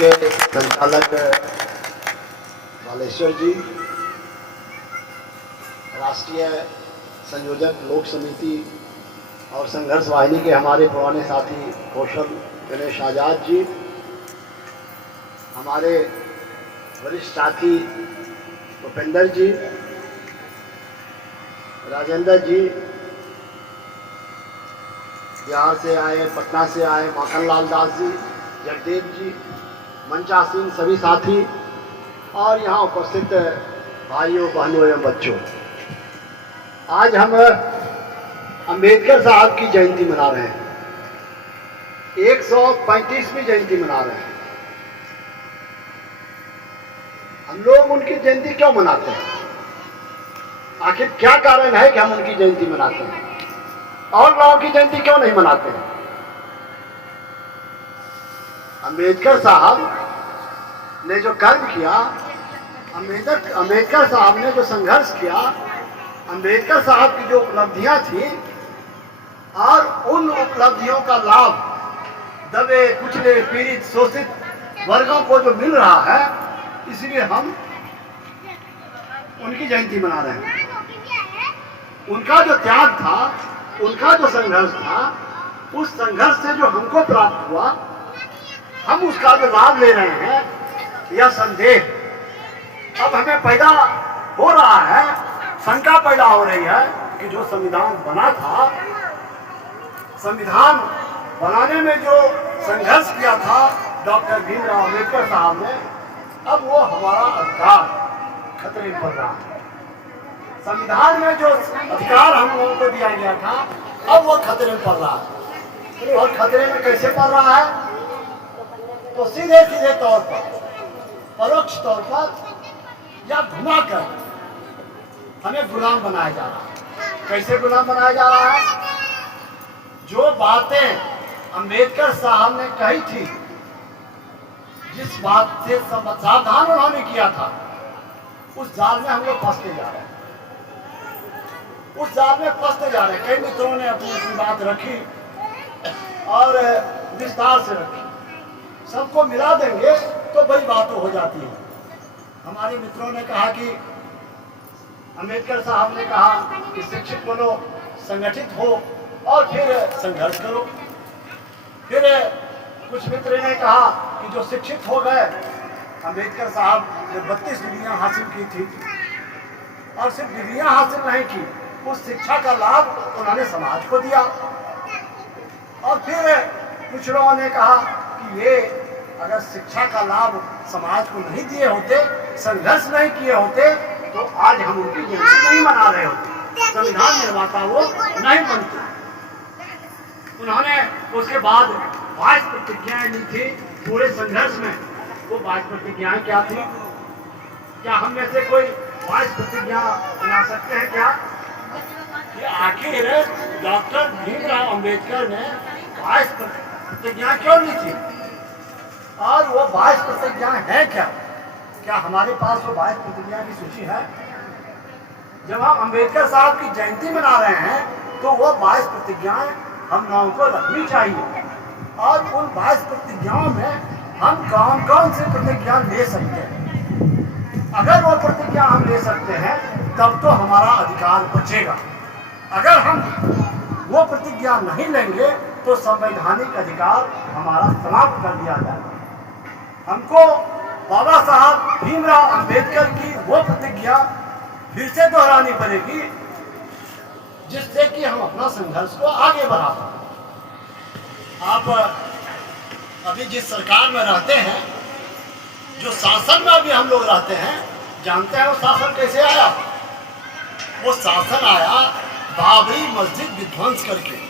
के संचालक बालेश्वर जी, राष्ट्रीय संयोजक लोक समिति और संघर्ष वाहिनी के हमारे पुराने साथी कौशल गणेश आजाद जी, हमारे वरिष्ठ साथी भूपेंद्र जी, राजेंद्र जी, बिहार से आए, पटना से आए माखन लाल दास जी, जगदेव जी, मंचा सिंह, सभी साथी और यहाँ उपस्थित भाइयों बहनों एवं बच्चों, आज हम अंबेडकर साहब की जयंती मना रहे हैं। 135वीं जयंती मना रहे हैं। हम लोग उनकी जयंती क्यों मनाते हैं? आखिर क्या कारण है कि हम उनकी जयंती मनाते हैं और लोगों की जयंती क्यों नहीं मनाते हैं? अंबेडकर साहब ने जो कर्म किया, अंबेडकर साहब ने जो संघर्ष किया, अंबेडकर साहब की जो उपलब्धियां थी और उन उपलब्धियों का लाभ दबे कुचले पीड़ित शोषित वर्गों को जो मिल रहा है, इसलिए हम उनकी जयंती मना रहे हैं। उनका जो त्याग था, उनका जो संघर्ष था, उस संघर्ष से जो हमको प्राप्त हुआ, हम उसका जो लाभ ले रहे हैं, यह संदेह अब हमें पैदा हो रहा है, शंका पैदा हो रही है कि जो संविधान बना था, संविधान बनाने में जो संघर्ष किया था डॉक्टर भीमराव अम्बेडकर साहब ने, अब वो हमारा अधिकार खतरे में पड़ रहा है। संविधान में जो अधिकार हम लोगों को दिया गया था, अब वो खतरे में पड़ रहा है। और खतरे में कैसे पड़ रहा है? तो सीधे सीधे तौर पर, परोक्ष तौर पर या घुमाकर हमें गुलाम बनाया जा रहा है। कैसे गुलाम बनाया जा रहा है? जो बातें अंबेडकर साहब ने कही थी, जिस बात से सावधान उन्होंने किया था, उस जाल में हम लोग फंसते जा रहे हैं। उस जाल में फंसते जा रहे हैं। कई मित्रों ने अपनी अपनी बात रखी और विस्तार से रखी। सबको मिला देंगे तो बड़ी बातें हो जाती है। हमारे मित्रों ने कहा कि अंबेडकर साहब ने कहा कि शिक्षित बनो, संगठित हो और फिर संघर्ष करो। फिर कुछ मित्र ने कहा कि जो शिक्षित हो गए, अंबेडकर साहब ने 32 डिग्रियां हासिल की थी और सिर्फ डिग्रियां हासिल नहीं की, उस शिक्षा का लाभ उन्होंने समाज को दिया। और फिर कुछ लोगों ने कहा कि ये अगर शिक्षा का लाभ समाज को नहीं दिए होते, संघर्ष नहीं किए होते, तो आज हम उनकी जयंती नहीं मना रहे होते, संविधान निर्माता वो नहीं बनते। उन्होंने उसके बाद 22 प्रतिज्ञाएं ली थी पूरे संघर्ष में। वो 22 प्रतिज्ञाएं क्या थी? क्या हम में से कोई 22 प्रतिज्ञा बना सकते हैं क्या? ये आखिर डॉक्टर भीमराव अम्बेडकर ने 22 प्रतिज्ञा क्यों ली थी? और वो 22 प्रतिज्ञाएं हैं क्या? क्या हमारे पास वो 22 प्रतिज्ञा की सूची है? जब हम अम्बेडकर साहब की जयंती मना रहे हैं, तो वो 22 प्रतिज्ञाएं हम लोगों को रखनी चाहिए। और उन 22 प्रतिज्ञाओं में हम कौन कौन सी प्रतिज्ञा ले सकते हैं? अगर वो प्रतिज्ञा हम ले सकते हैं, तब तो हमारा अधिकार बचेगा। अगर हम वो प्रतिज्ञा नहीं लेंगे, तो संवैधानिक अधिकार हमारा समाप्त कर दिया जाएगा। हमको बाबा साहब भीमराव अम्बेडकर की वो प्रतिज्ञा फिर से दोहरानी पड़ेगी, जिससे कि हम अपना संघर्ष को आगे बढ़ा पाए। आप अभी जिस सरकार में रहते हैं, जो शासन में अभी हम लोग रहते हैं, जानते हैं वो शासन कैसे आया? वो शासन आया बाबरी मस्जिद विध्वंस करके।